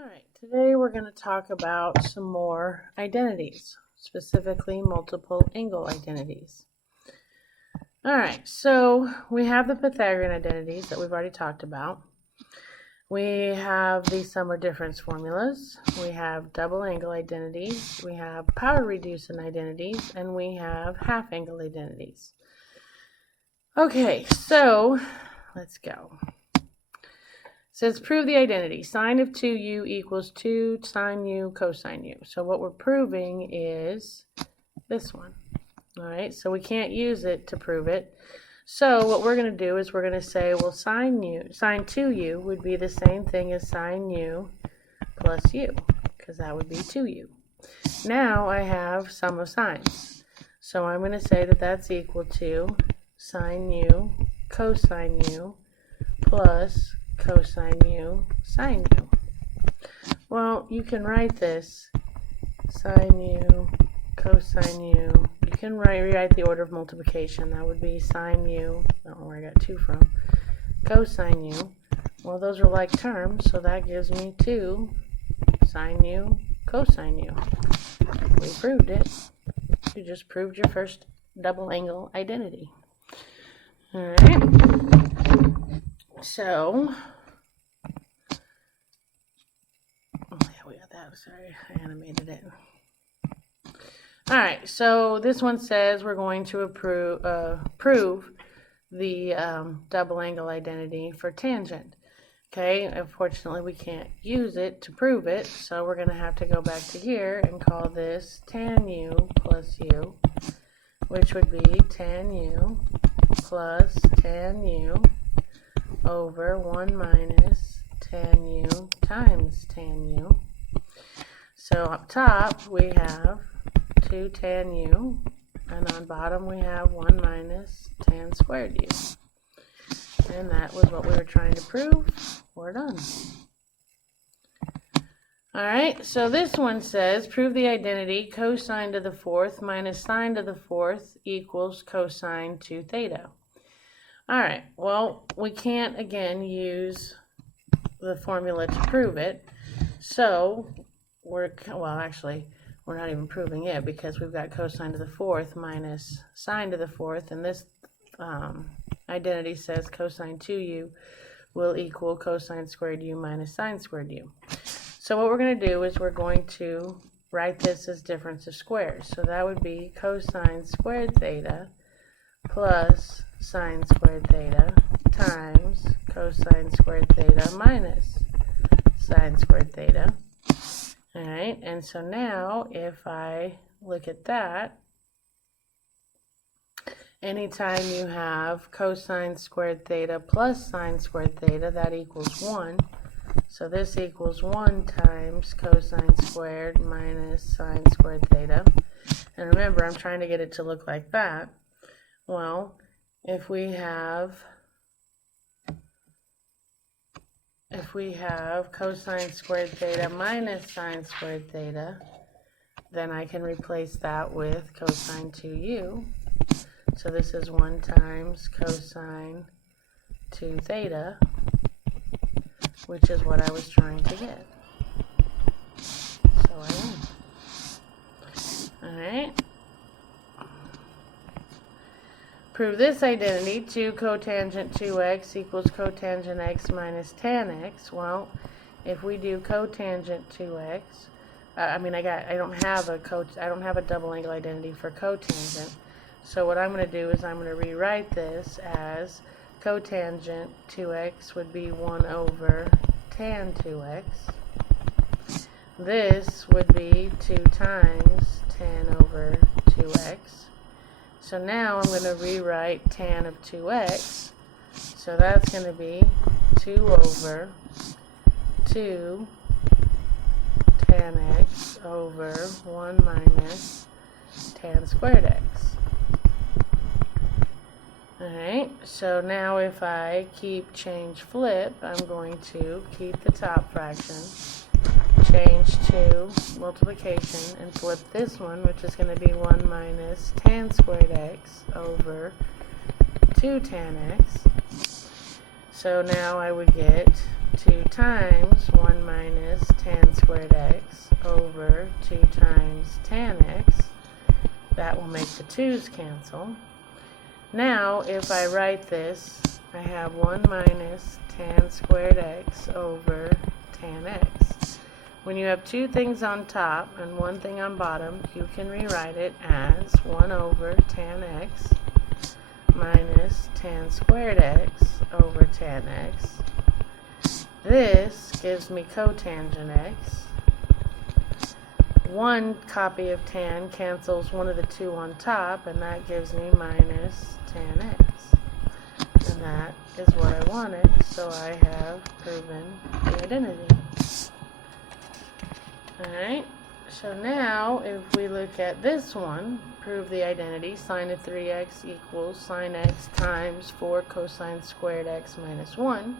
Alright, today we're going to talk about some more identities, specifically multiple angle identities. Alright, so we have the Pythagorean identities that we've already talked about. We have the sum or difference formulas. We have double angle identities. We have power reducing identities. And we have half angle identities. Okay, so let's go. Says prove the identity. Sine of 2u equals 2 sine u cosine u. So what we're proving is this one. All right, so we can't use it to prove it. So what we're going to do is we're going to say, well, sine 2u would be the same thing as sine u plus u, because that would be 2u. Now I have sum of sines. So I'm going to say that that's equal to sine u cosine u plus cosine u sine u. Well, you can write this sine u cosine u. You can rewrite the order of multiplication. That would be sine u. I don't know where I got 2 from. Cosine u. Well, those are like terms, so that gives me 2 sine u cosine u. We proved it. You just proved your first double angle identity. All right. So, oh yeah, we got that. Sorry, I animated it. Alright, so this one says we're going to prove the double angle identity for tangent. Okay, unfortunately we can't use it to prove it, so we're going to have to go back to here and call this tan u plus u, which would be tan u plus tan u over 1 minus tan u times tan u. So up top we have 2 tan u, and on bottom we have 1 minus tan squared u. And that was what we were trying to prove. We're done. Alright, so this one says, prove the identity cosine to the fourth minus sine to the fourth equals cosine to theta. Alright, well, we can't, again, use the formula to prove it. So, we're not even proving it because we've got cosine to the fourth minus sine to the fourth, and this identity says cosine 2u will equal cosine squared u minus sine squared u. So what we're going to do is we're going to write this as difference of squares. So that would be cosine squared theta plus sine squared theta times cosine squared theta minus sine squared theta. Alright, and so now if I look at that, anytime you have cosine squared theta plus sine squared theta, that equals 1. So this equals 1 times cosine squared minus sine squared theta. And remember, I'm trying to get it to look like that. Well, if we have cosine squared theta minus sine squared theta, then I can replace that with cosine 2u. So this is 1 times cosine 2 theta, which is what I was trying to get. So I am. Alright. Prove this identity, 2 cotangent 2x equals cotangent x minus tan x. Well, if we do cotangent 2x, I don't have a double angle identity for cotangent. So what I'm going to do is I'm going to rewrite this as cotangent 2x would be 1 over tan 2x. This would be 2 times tan over 2x. So now I'm going to rewrite tan of 2x. So that's going to be 2 over 2 tan x over 1 minus tan squared x. Alright, so now if I change flip, I'm going to keep the top fraction, change to multiplication, and flip this one, which is going to be 1 minus tan squared x over 2 tan x. So now I would get 2 times 1 minus tan squared x over 2 times tan x. That will make the 2's cancel. Now, if I write this, I have 1 minus tan squared x over tan x. When you have two things on top and one thing on bottom, you can rewrite it as 1 over tan x minus tan squared x over tan x. This gives me cotangent x. One copy of tan cancels one of the two on top, and that gives me minus tan x. And that is what I wanted, so I have proven the identity. Alright, so now if we look at this one, prove the identity, sine of 3x equals sine x times 4 cosine squared x minus 1.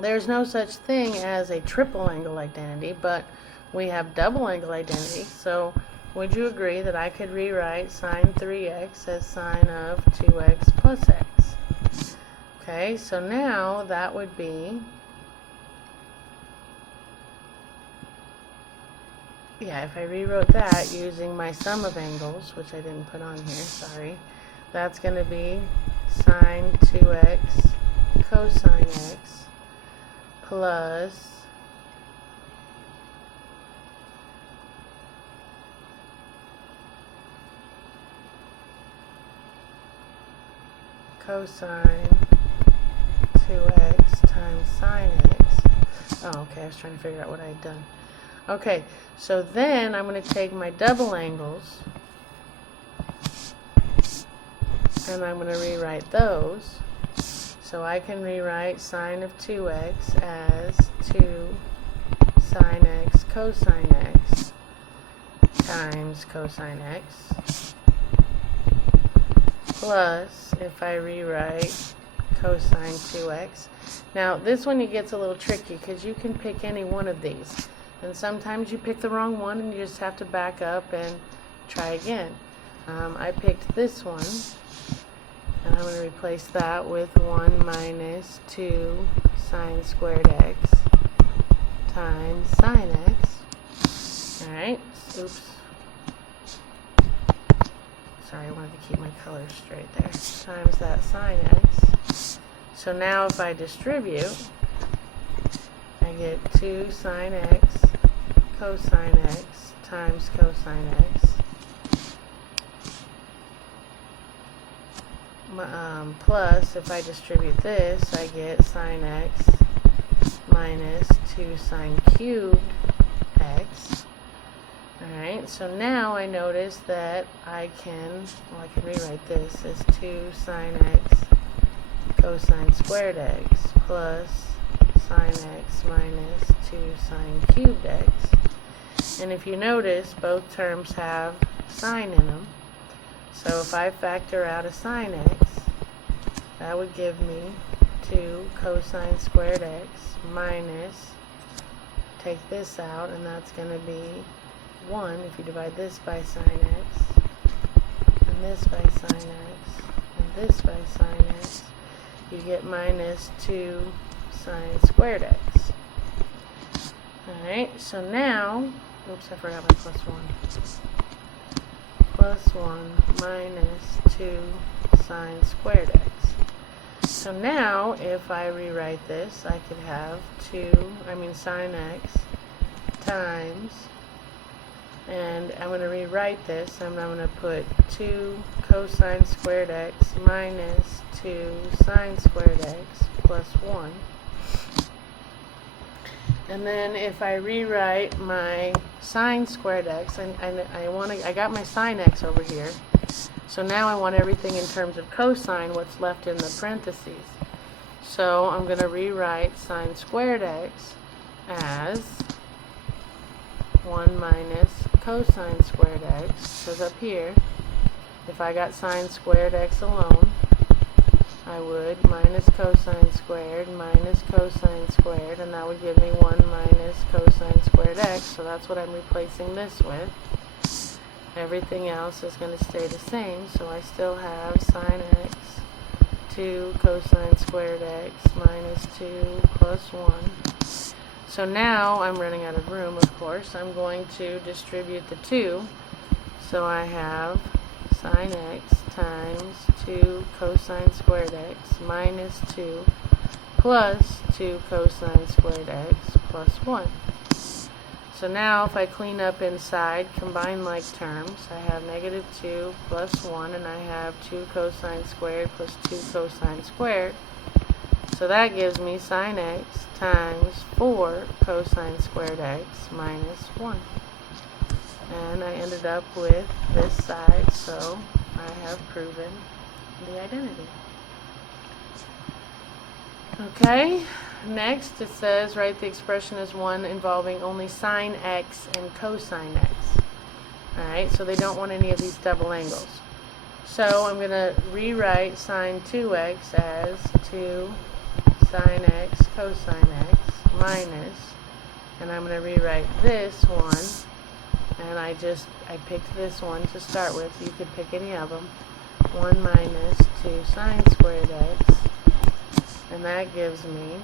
There's no such thing as a triple angle identity, but we have double angle identity, so would you agree that I could rewrite sine 3x as sine of 2x plus x? Okay, so now that would be, if I rewrote that using my sum of angles, which I didn't put on here, sorry, that's going to be sine 2x cosine x plus cosine 2x times sine x. Oh, okay, I was trying to figure out what I had done. Okay, so then I'm going to take my double angles and I'm going to rewrite those. So I can rewrite sine of 2x as 2 sine x cosine x times cosine x plus, if I rewrite cosine 2x. Now this one gets a little tricky because you can pick any one of these. And sometimes you pick the wrong one and you just have to back up and try again. I picked this one, and I'm going to replace that with 1 minus 2 sine squared x times sine x. Alright, oops. Sorry, I wanted to keep my colors straight there. Times that sine x. So now if I distribute, I get 2 sine x cosine x times cosine x plus, if I distribute this, I get sine x minus 2 sine cubed x. Alright, so now I notice that I can rewrite this as 2 sine x cosine squared x plus sine x minus 2 sine cubed x. And if you notice, both terms have sine in them. So if I factor out a sine x, that would give me 2 cosine squared x minus, take this out, and that's going to be 1 if you divide this by sine x, and this by sine x, and this by sine x, you get minus 2 sine squared x. Alright, so now, oops, I forgot my plus 1. Plus 1 minus 2 sine squared x. So now, if I rewrite this, I could have sine x times, and I'm going to rewrite this, and I'm going to put 2 cosine squared x minus 2 sine squared x plus 1. And then if I rewrite my sine squared x, I got my sine x over here. So now I want everything in terms of cosine, what's left in the parentheses. So I'm going to rewrite sine squared x as 1 minus cosine squared x, because up here, if I got sine squared x alone, I would minus cosine squared, and that would give me 1 minus cosine squared x, so that's what I'm replacing this with. Everything else is going to stay the same, so I still have sine x, 2 cosine squared x minus 2 plus 1. So now I'm running out of room, of course. I'm going to distribute the 2. So I have sine x times 2 cosine squared x minus 2 plus 2 cosine squared x plus 1. So now if I clean up inside, combine like terms, I have negative 2 plus 1, and I have 2 cosine squared plus 2 cosine squared. So that gives me sine x times 4 cosine squared x minus 1. And I ended up with this side, so I have proven the identity. Okay, next it says write the expression as one involving only sine x and cosine x. Alright, so they don't want any of these double angles. So I'm going to rewrite sine 2x as 2 sine x cosine x minus, and I'm going to rewrite this one, and I picked this one to start with. You could pick any of them. 1 minus 2 sine squared x, and that gives me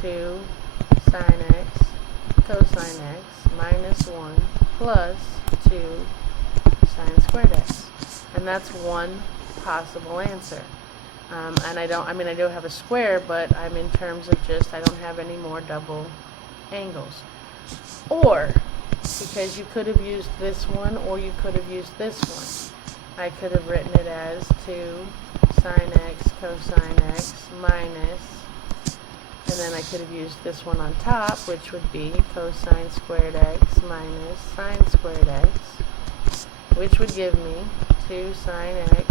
2 sine x cosine x minus 1 plus 2 sine squared x. And that's one possible answer. And I do have a square, but I'm in terms of just, I don't have any more double angles. Or, because you could have used this one, or you could have used this one. I could have written it as 2 sine x cosine x minus, and then I could have used this one on top, which would be cosine squared x minus sine squared x, which would give me 2 sine x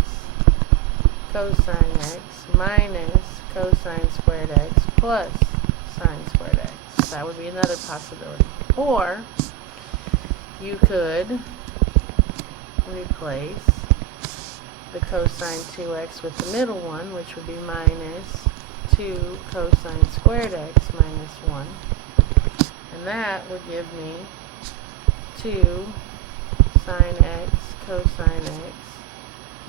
cosine x minus cosine squared x plus sine squared x. That would be another possibility. Or you could replace the cosine 2x with the middle one, which would be minus 2 cosine squared x minus 1. And that would give me 2 sine x cosine x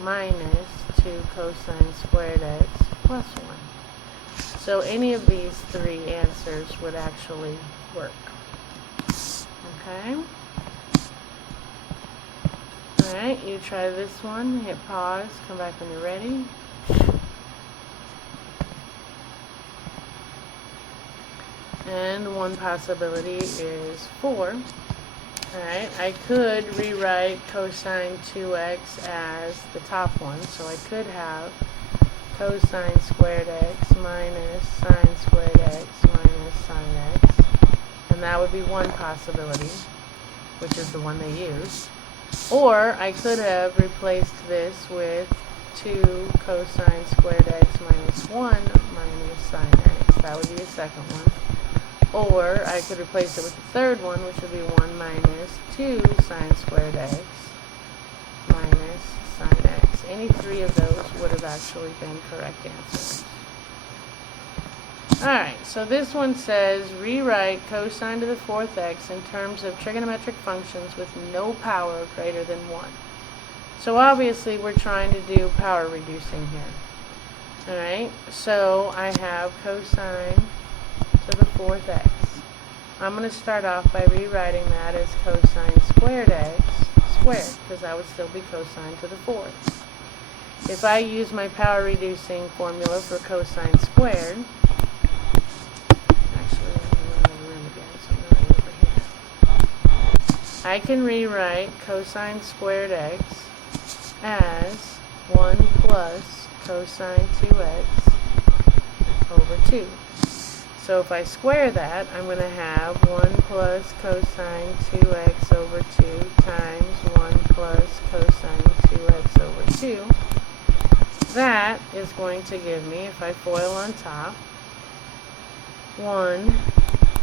minus 2 cosine squared x plus 1. So any of these three answers would actually work. Okay? Alright, you try this one, hit pause, come back when you're ready. And one possibility is 4. Alright, I could rewrite cosine 2x as the top one, so I could have cosine squared x minus sine squared x minus sine x, and that would be one possibility, which is the one they used. Or I could have replaced this with 2 cosine squared x minus 1 minus sine x. That would be a second one. Or I could replace it with the third one, which would be 1 minus 2 sine squared x minus sine x. Any three of those would have actually been correct answers. Alright, so this one says rewrite cosine to the 4th x in terms of trigonometric functions with no power greater than 1. So obviously we're trying to do power reducing here. Alright, so I have cosine to the 4th x. I'm going to start off by rewriting that as cosine squared x squared, because that would still be cosine to the 4th. If I use my power reducing formula for cosine squared, actually I'm in the room again, so I'm right over here. I can rewrite cosine squared x as 1 plus cosine 2x over 2. So if I square that, I'm going to have 1 plus cosine 2x over 2 times 1 plus cosine 2x over 2. That is going to give me, if I FOIL on top, 1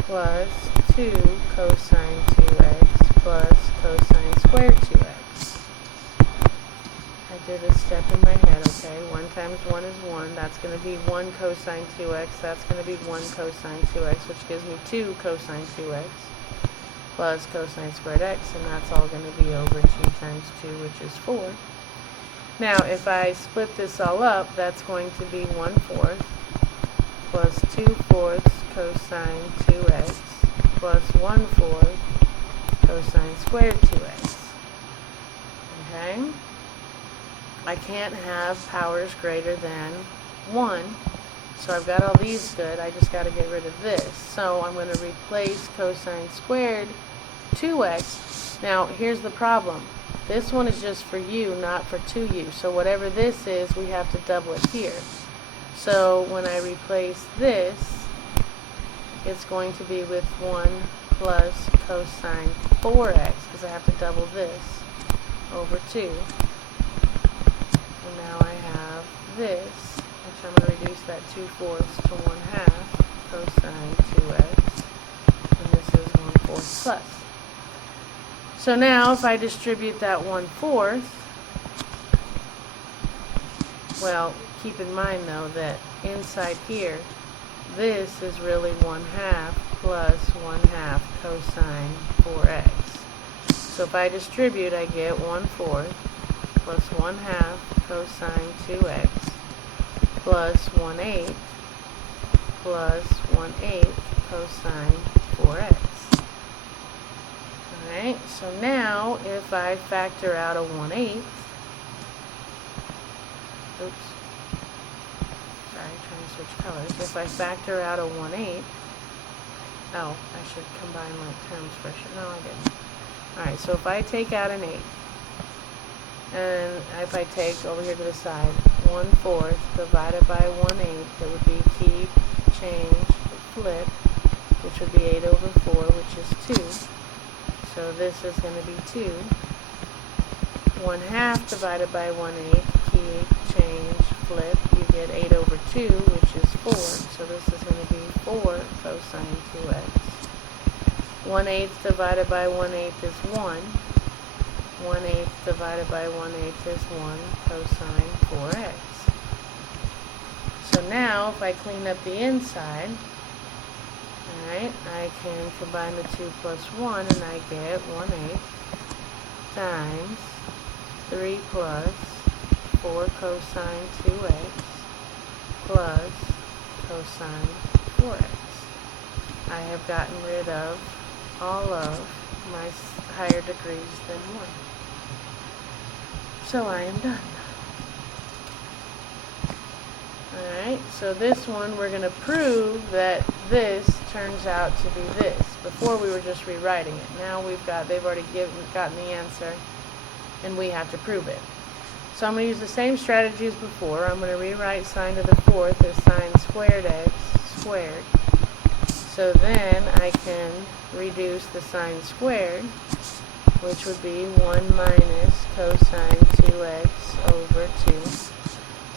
plus 2 cosine 2x plus cosine squared 2x. I did a step in my head, okay? 1 times 1 is 1. That's going to be 1 cosine 2x. That's going to be 1 cosine 2x, which gives me 2 cosine 2x plus cosine squared x, and that's all going to be over 2 times 2, which is 4. Now, if I split this all up, that's going to be 1/4 plus 2/4 cosine 2x 1/4 cosine squared 2x. Okay? I can't have powers greater than 1. So I've got all these good. I just got to get rid of this. So I'm going to replace cosine squared 2x. Now, here's the problem. This one is just for u, not for 2u. So whatever this is, we have to double it here. So when I replace this, it's going to be with 1 plus cosine 4x, because I have to double this over 2. And now I have this, which I'm going to reduce that 2/4 to 1/2 cosine 2x, and this is 1/4 plus. So now if I distribute that 1/4, well, keep in mind though that inside here, this is really 1/2 plus 1/2 cosine 4x. So if I distribute, I get 1/4 plus 1/2 cosine 2x plus 1/8 plus 1/8 cosine 4x. Alright, so now if I factor out a 1/8, oops, sorry, trying to switch colors. If I factor out a 1/8, oh, I should combine my terms first. No, I didn't. Alright, so if I take out an 8, and if I take over here to the side, 1/4 divided by 1/8, that would be keep, change, flip, which would be 8 over 4, which is 2. So this is going to be 2. 1/2 divided by 1/8, keep, change, flip, you get 8 over 2, which is 4. So this is going to be 4 cosine 2x. 1/8 divided by 1/8 is 1. 1/8 divided by 1/8 is 1 cosine 4x. So now if I clean up the inside, alright, I can combine the 2 plus 1 and I get 1/8 times 3 plus 4 cosine 2x plus cosine 4x. I have gotten rid of all of my higher degrees than 1. So I am done. Alright, so this one we're going to prove that this turns out to be this. Before we were just rewriting it. Now they've already gotten the answer, and we have to prove it. So I'm going to use the same strategy as before. I'm going to rewrite sine to the 4th as sine squared x squared. So then I can reduce the sine squared, which would be 1 minus cosine 2x over 2.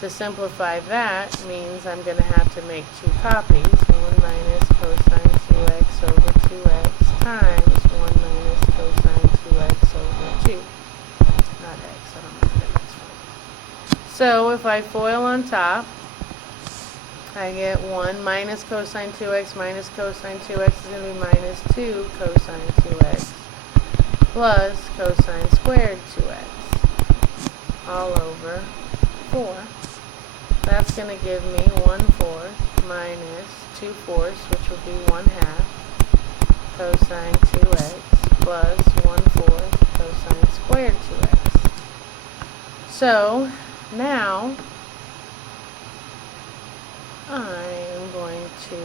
To simplify that means I'm going to have to make 2 copies. 1 minus cosine 2x over 2x times 1 minus cosine 2x over 2. Not x, I don't know what that's for. So if I FOIL on top, I get 1 minus cosine 2x minus cosine 2x is going to be minus 2 cosine 2x plus cosine squared 2x all over 4. That's going to give me 1/4 minus 2/4, which would be 1/2 cosine 2x plus 1/4 cosine squared 2x. So now I am going to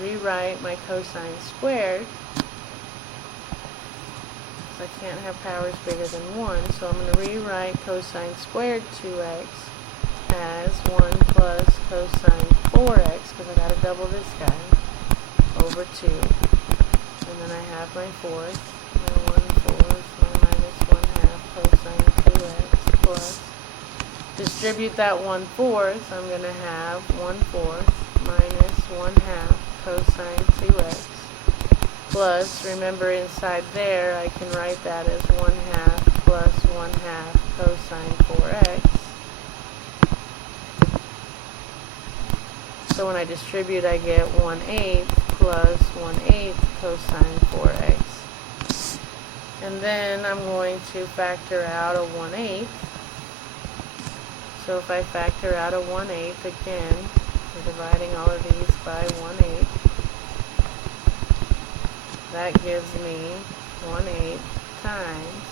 rewrite my cosine squared. I can't have powers bigger than 1, so I'm going to rewrite cosine squared 2x as 1 plus cosine 4x, because I got to double this guy, over 2. And then I have my 4th, my 1/4, my minus 1/2 cosine 2x plus. Distribute that 1/4, I'm going to have 1/4 minus 1/2 cosine 2x. Plus, remember inside there, I can write that as 1/2 plus 1/2 cosine 4x. So when I distribute, I get 1/8 plus 1/8 cosine 4x. And then I'm going to factor out a 1/8. So if I factor out a 1/8, again, we're dividing all of these by 1/8. that gives me 1/8 times,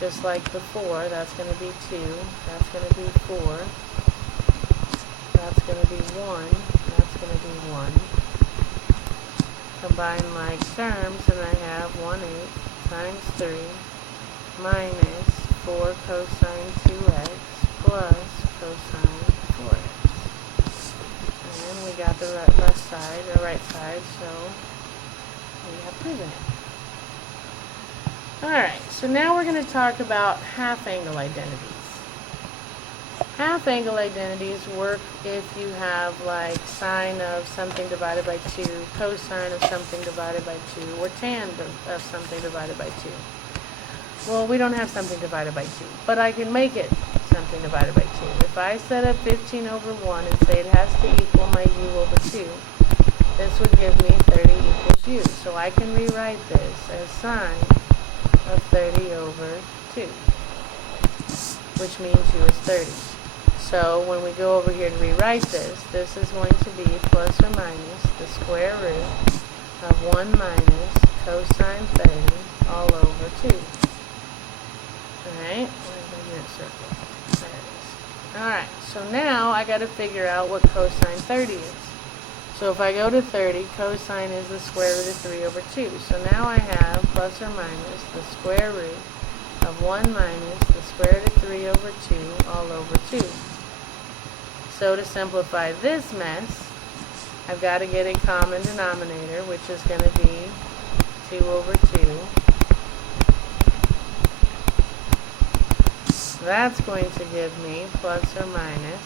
just like before, that's going to be 2, that's going to be 4, that's going to be 1, that's going to be 1. Combine like terms, and I have 1/8 times 3 minus 4 cosine 2x plus cosine 4x. And we got the left side, or right side, so we have proven it. Alright, so now we're going to talk about half angle identities. Half angle identities work if you have like sine of something divided by 2, cosine of something divided by 2, or tan of something divided by 2. Well, we don't have something divided by 2, but I can make it something divided by 2. If I set up 15 over 1 and say it has to equal my u over 2, this would give me 30 equals u. So I can rewrite this as sine of 30 over 2, which means u is 30. So when we go over here to rewrite this, this is going to be plus or minus the square root of 1 minus cosine 30 all over 2. Alright, where's my unit circle? There it is. Alright, so now I got to figure out what cosine 30 is. So if I go to 30, cosine is the square root of 3 over 2. So now I have plus or minus the square root of 1 minus the square root of 3 over 2 all over 2. So to simplify this mess, I've got to get a common denominator, which is going to be 2 over 2. That's going to give me plus or minus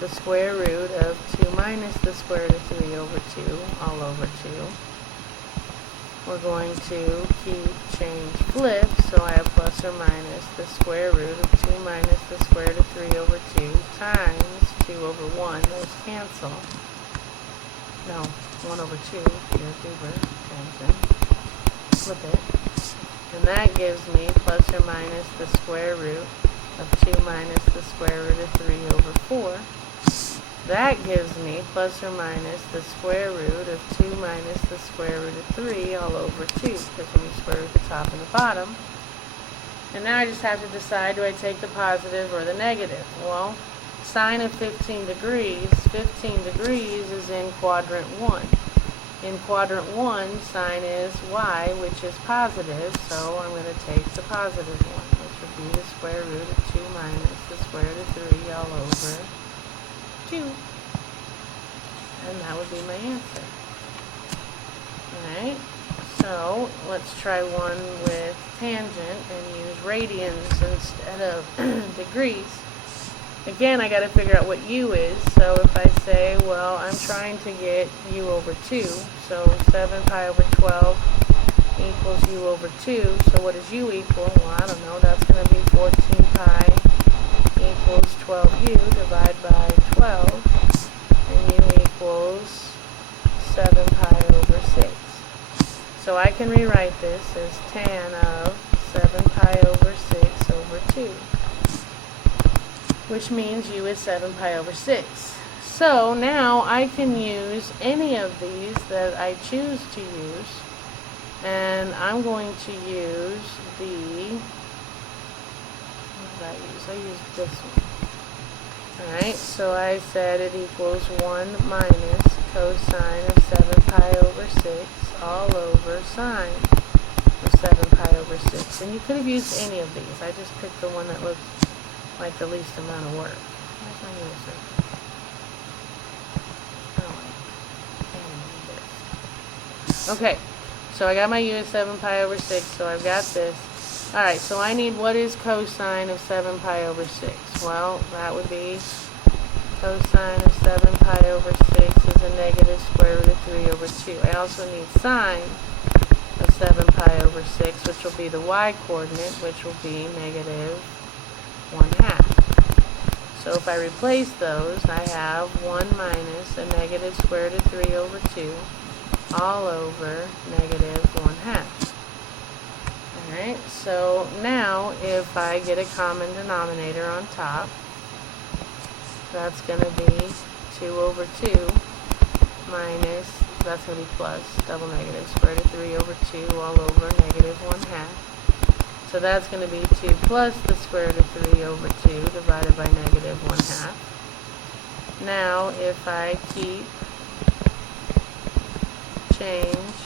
the square root of 2 minus the square root of 3 over 2 all over 2. We're going to change flip, so I have plus or minus the square root of 2 minus the square root of 3 over 2 times 2 over 1. Those cancel. No, 1 over 2. Here, Goober, Johnson. Flip it. And that gives me plus or minus the square root of 2 minus the square root of 3 over 4. That gives me plus or minus the square root of 2 minus the square root of 3 all over 2, because when you square root the top and the bottom. And now I just have to decide, do I take the positive or the negative? Well, sine of 15 degrees is in quadrant 1. In quadrant 1, sine is y, which is positive, so I'm going to take the positive one, which would be the square root of 2 minus the square root of 3 all over 2. And that would be my answer. Alright, so let's try one with tangent and use radians instead of degrees. Again, I got to figure out what u is, so if I say, well, I'm trying to get u over 2, so 7 pi over 12 equals u over 2, so what does u equal? Well, I don't know, that's going to be 14 pi equals 12u, divide by 12, and u equals 7 pi over 6. So I can rewrite this as tan of 7 pi over 6 over 2. Which means u is 7 pi over 6. So now I can use any of these that I choose to use, and I'm going to use the, what did I use? I used this one. Alright, so I said it equals 1 minus cosine of 7 pi over 6 all over sine of 7 pi over 6. And you could have used any of these. I just picked the one that looked like the least amount of work. Where's my unit circle? Okay, so I got my u at 7 pi over 6, so I've got this. Alright, so I need what is cosine of 7 pi over 6? Well, that would be cosine of 7 pi over 6 is a negative square root of 3 over 2. I also need sine of 7 pi over 6, which will be the y-coordinate, which will be negative 1/2. So if I replace those, I have 1 minus a negative square root of 3 over 2 all over negative 1/2. Alright, so now if I get a common denominator on top, that's going to be 2 over 2 minus, that's going to be plus, double negative, square root of 3 over 2 all over negative 1/2. So that's going to be 2 plus the square root of 3 over 2 divided by negative 1/2. Now, if I keep, change,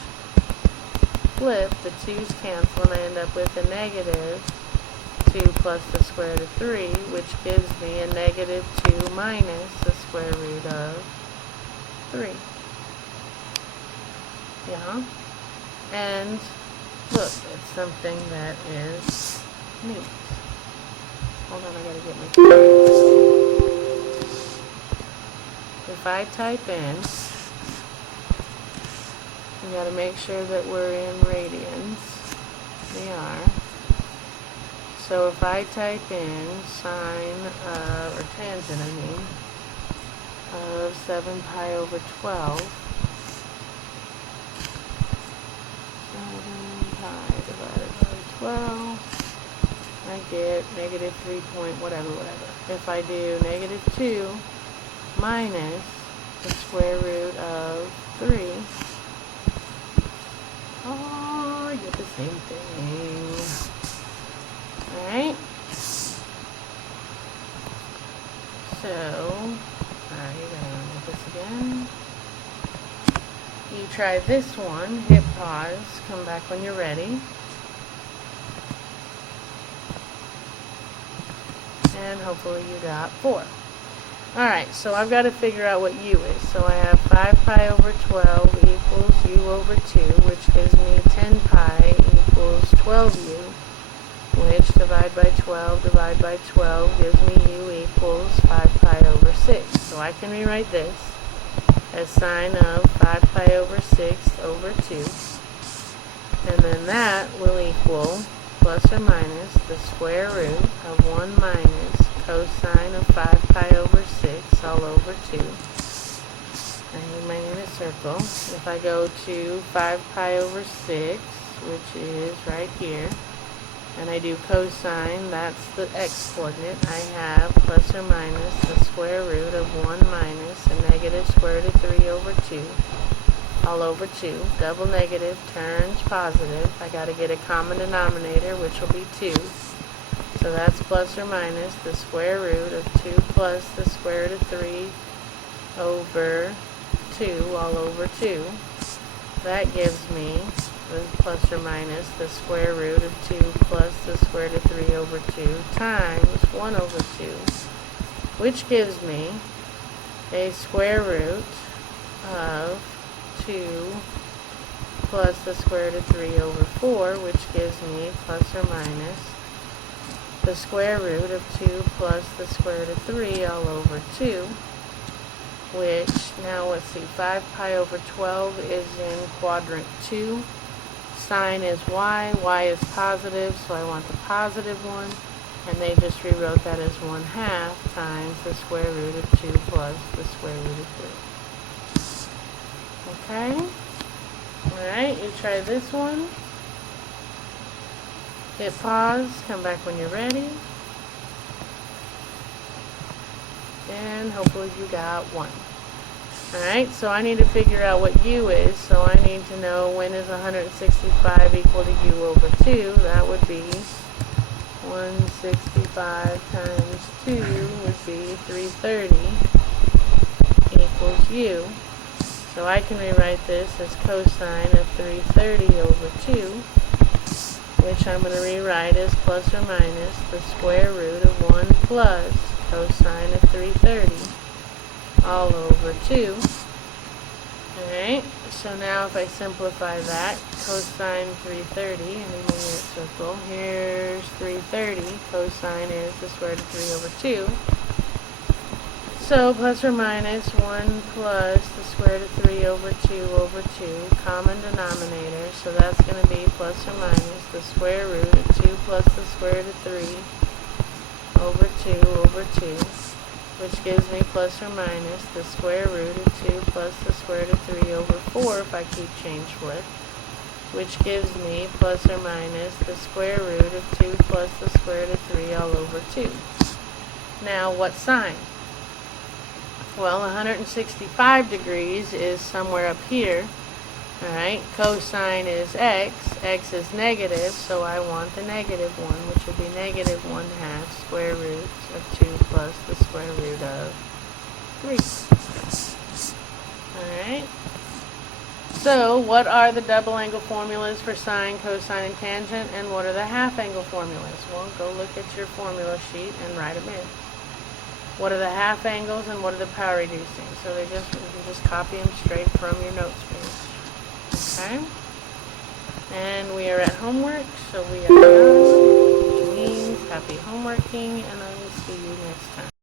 flip, the 2's cancel, and I end up with a negative 2 plus the square root of 3, which gives me a negative 2 minus the square root of 3. Yeah. And look, it's something that is neat. Hold on, I gotta get my calculator. If I type in, we gotta make sure that we're in radians. We are. So if I type in sine or tangent, of 7 pi over 12, 7 pi divided by 12, I get negative 3 point whatever. If I do negative 2 minus the square root of 3, oh, I get the same thing. Alright? So, alright, you gotta run with this again. You try this one, hit pause, come back when you're ready. And hopefully you got 4. Alright, so I've got to figure out what u is. So I have 5 pi over 12 equals u over 2, which gives me 10 pi equals 12u, which divide by 12 gives me u equals 5 pi over 6. So I can rewrite this as sine of 5 pi over 6 over 2. And then that will equal plus or minus the square root of 1 minus cosine of 5 pi over 6 all over 2. I need my unit circle. If I go to 5 pi over 6, which is right here, and I do cosine, that's the x-coordinate, I have plus or minus the square root of 1 minus a negative square root of 3 over 2, all over 2. Double negative turns positive. I got to get a common denominator, which will be 2. So that's plus or minus the square root of 2 plus the square root of 3 over 2, all over 2. That gives me plus or minus the square root of 2 plus the square root of 3 over 2 times 1 over 2, which gives me a square root of 2 plus the square root of 3 over 4, which gives me plus or minus the square root of 2 plus the square root of 3 all over 2, which, now let's see, 5 pi over 12 is in quadrant 2. Sine is y is positive, so I want the positive one, and they just rewrote that as 1/2 times the square root of 2 plus the square root of 3. Okay? Alright, you try this one. Hit pause, come back when you're ready. And hopefully you got 1. Alright, so I need to figure out what u is, so I need to know when is 165 equal to u over 2. That would be 165 times 2 would be 330 equals u. So I can rewrite this as cosine of 330 over 2, which I'm going to rewrite as plus or minus the square root of 1 plus cosine of 330 all over 2. Alright, so now if I simplify that, cosine 330, and in the unit circle, here's 330, cosine is the square root of 3 over 2. So plus or minus 1 plus the square root of 3 over 2, common denominator, so that's going to be plus or minus the square root of 2 plus the square root of 3 over 2, which gives me plus or minus the square root of 2 plus the square root of 3 over 4 if I keep change flip, which gives me plus or minus the square root of 2 plus the square root of 3 all over 2. Now, what sign? Well, 165 degrees is somewhere up here. Alright, cosine is x. X is negative, so I want the negative one, which would be negative 1/2 square root of 2 plus the square root of 3. Alright. So, what are the double angle formulas for sine, cosine, and tangent, and what are the half angle formulas? Well, go look at your formula sheet and write them in. What are the half angles and what are the power reducing? So you can just copy them straight from your notes page. Okay? And we are at homework, so we are done, which means happy homeworking, and I will see you next time.